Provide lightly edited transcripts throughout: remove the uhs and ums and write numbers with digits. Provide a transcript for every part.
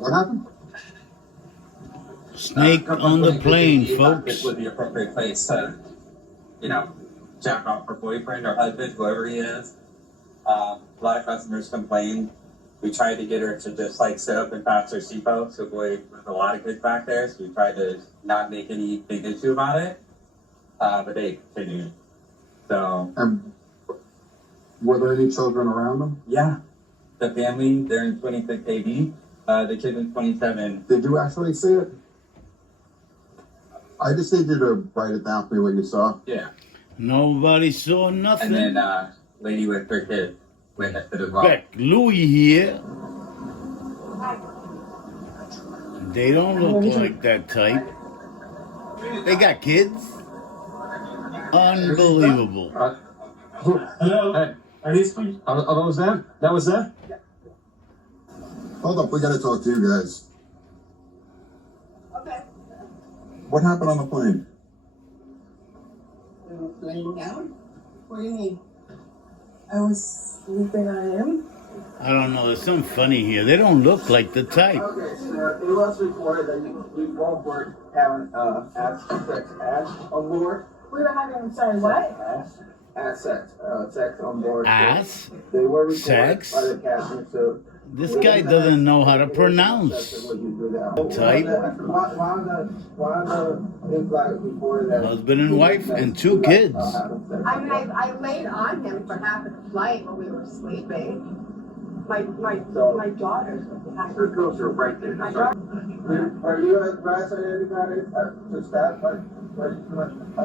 What happened? Snake on the plane, folks. This would be the appropriate place to, jack off her boyfriend or husband, whoever he is. A lot of customers complain. We tried to get her to just sit up and pass her seatbelt to avoid a lot of kids back there. So we tried to not make any big issue about it. But they continued. So. Were there any children around them? Yeah. The family, they're in 26 AD. The kid in 27. Did you actually see it? I just need you to write it down for me what you saw. Yeah. Nobody saw nothing. And then lady with her kid witnessed it as well. Beck Louie here. They don't look like that type. They got kids. Unbelievable. Hello? Hey, are these people? Are those them? That was them? Hold up, we gotta talk to you guys. Okay. What happened on the plane? Laying down? What do you mean? I was sleeping on him? I don't know. There's something funny here. They don't look like the type. Okay, so it was reported that you both were having sex on board. We were having, sorry, what? Sex on board. Ass? They were reported Sex? by the captain, so This guy doesn't know how to pronounce. Type. One of the in-flight reported that Husband and wife and 2 kids. I mean, I laid on him for half of the flight when we were sleeping. My daughters. Her girls are right there. My daughter. Are you advised anybody to staff on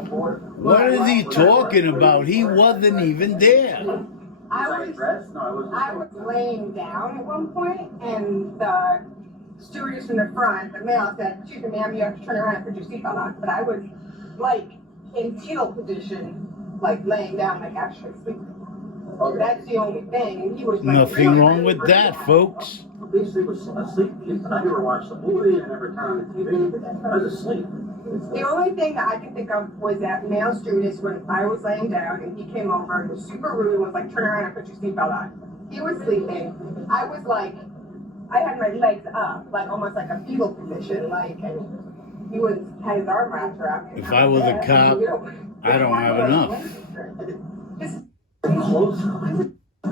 board? What is he talking about? He wasn't even there. I was laying down at one point, and the stewardess from the front, the male, said, "Excuse me, ma'am, you have to turn around and put your seatbelt on." But I was in fetal position, laying down, actually sleeping. Okay. That's the only thing. And he was Nothing wrong with that, folks. Basically was asleep. I never watched the movie. I never turned on the TV. I was asleep. The only thing that I could think of was that male stewardess when I was laying down and he came over and was super rude and was like, "Turn around and put your seatbelt on." He was sleeping. I was I had my legs up, almost like a fetal position, and he had his arm wrapped around me. If I was a cop, I don't have enough. Just Close.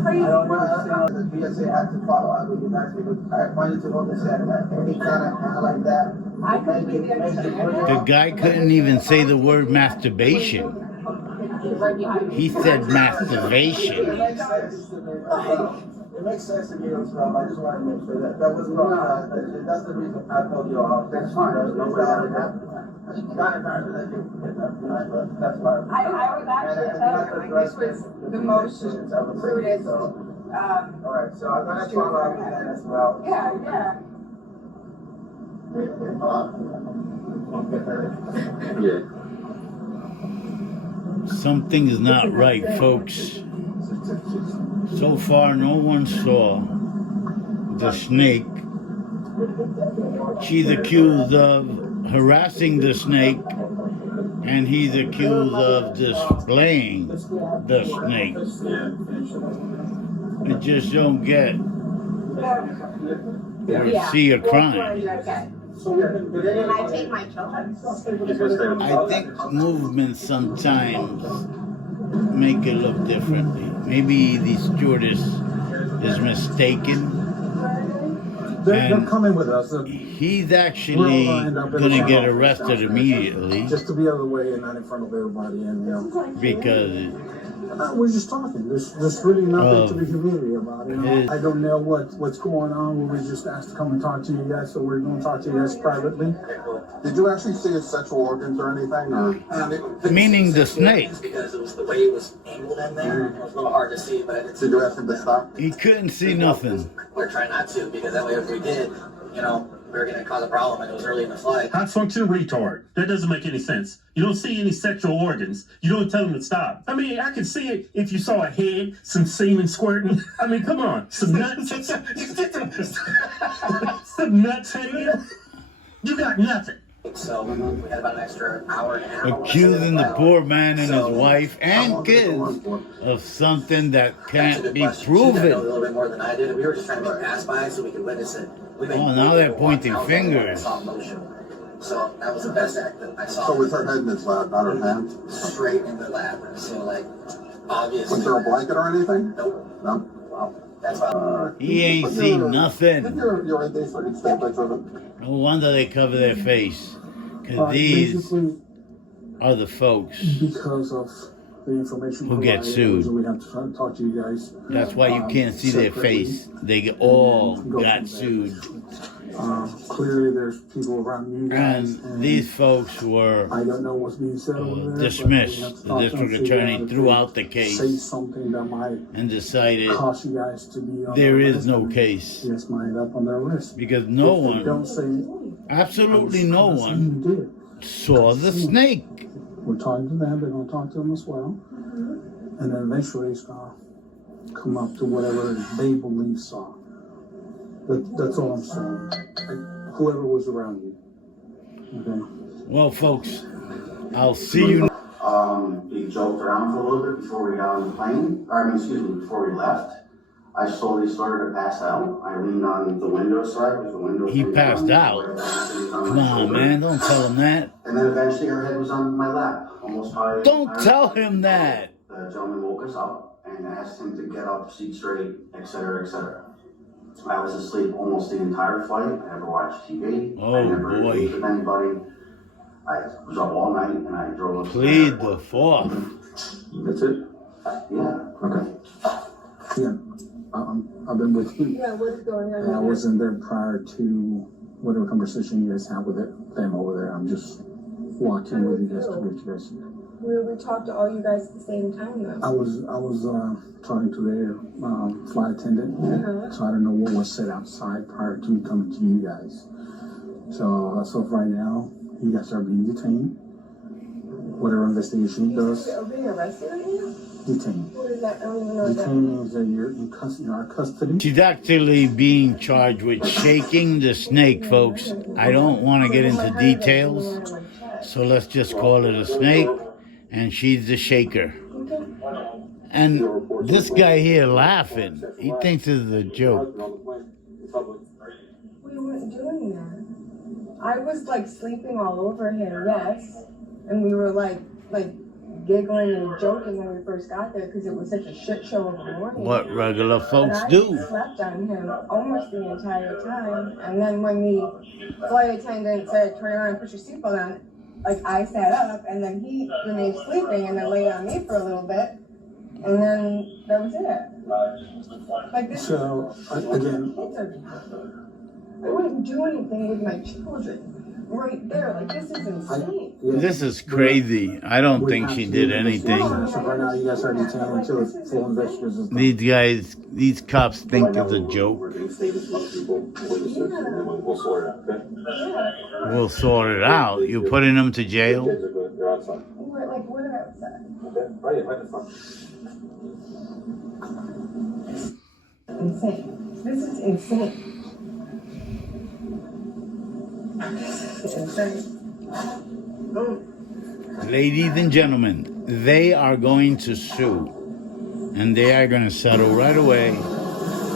crazy. I don't understand the BSA had to follow up with you guys because I wanted to understand that any kind of like that. I completely understand. The guy couldn't even say the word masturbation. He said masturbation. It makes sense to me as well. I just want to make sure that was wrong. That's the reason I told you all. That's fine. There's no way that happened. That's why. I was actually telling him, this was the most rudest. All right, so I'm going to follow up with that as well. Yeah. Something is not right, folks. So far, no one saw the snake. She's accused of harassing the snake, and he's accused of displaying the snake. I just don't get or see a crime. Can I take my children? I think movements sometimes make it look differently. Maybe the stewardess is mistaken. They're coming with us. He's actually gonna get arrested immediately Just to be out of the way and not in front of everybody. And because we're just talking. There's really nothing to be humiliated about. I don't know what's going on. We were just asked to come and talk to you guys, so we're going to talk to you guys privately. Did you actually see his sexual organs or anything? Or? meaning the snake. Because it was the way it was angled in there. It was a little hard to see, but it's. Did you ask him to stop? He couldn't see nothing. We're trying not to, because that way if we did, we were going to cause a problem, and it was early in the flight. Hot function retard. That doesn't make any sense. You don't see any sexual organs. You don't tell them to stop. I mean, I could see it if you saw a head, some semen squirting. I mean, come on. Some nuts. Some nuts hanging. You got nothing. So we had about an extra hour and a half. Accusing the poor man and his wife and kids of something that can't be You know a proven. little bit more than I did. We were just trying to get passed by so we could witness it. We made Oh, now they're pointing I fingers. saw motion. So that was the best act that I saw. So with her head in its lap, not her hand? Straight in the lap. So like, obviously. Was there a blanket or anything? Nope. No? Wow. That's why. He ain't But seen you're nothing. in there, so you can take a picture of it. No wonder they cover their face. Because these Basically, are the folks. because of the information Who get provided, sued. we have to try to talk to you guys. That's why you can't see their separately. face. They all Go got from sued. Clearly, there's people around you guys. And these folks were I don't know what's being said over there. but we dismissed. have to The talk to them, district figure attorney out if threw they out the case Say something that might and decided cost you guys to be on there their is list no and case. Just mind up on their list. Because no If they one, don't say absolutely no I'm saying one, you did. saw the snake. We're talking to them. They're gonna talk to them as well, and then eventually it's gonna come up to whatever they believe saw. That's all I'm saying. Like, whoever was around you. Okay. Well, folks, I'll see you. We joked around for a little bit before we got on the plane, before we left. I slowly started to pass out. I leaned on the windowside with the window. He thing passed down, out. right on Come my on, shoulder. man, don't tell him that. And then eventually her head was on my lap, almost high. Don't tell him that. The gentleman woke us up and asked him to get up, seat straight, etc., etc. I was asleep almost the entire flight. I never watched TV. Oh, I never boy. engaged with anybody. I was up all night and I drove upstairs. Plead the fourth. That's it. Yeah. Okay. Yeah. I've been with you. Yeah, what's going on? And I wasn't there prior to whatever conversation you guys had with them over there. I'm just watching with you guys to get you guys. We talked to all you guys at the same time though. I was talking to their flight attendant, so I don't know what was said outside prior to me coming to you guys. So as of right now, you guys are being detained. Whatever investigation he does, Are being arrested right now? detained. What is that? I don't even know what that Detained means. means that you're in our custody. She's actually being charged with shaking the snake, folks. I don't want to get into details, so let's just call it a snake, and she's the shaker. And this guy here laughing, he thinks this is a joke. We weren't doing that. I was like sleeping all over him, yes. And we were like giggling and joking when we first got there because it was such a shit show in the morning. What regular folks And I do. slept on him almost the entire time. And then when the flight attendant said, turn around and put your seatbelt on, like I sat up and then he remained sleeping and then laid on me for a little bit. And then that was it. Like this So again, I wouldn't do anything with my children right there. Like this is insane. This is crazy. I don't think she did anything. So right now, you guys are detained until the full investigation is done. These guys, these cops think it's a joke. We'll sort it out. You putting them to jail? We're outside. Insane. This is insane. This is insane. Ladies and gentlemen, they are going to sue. And they are going to settle right away.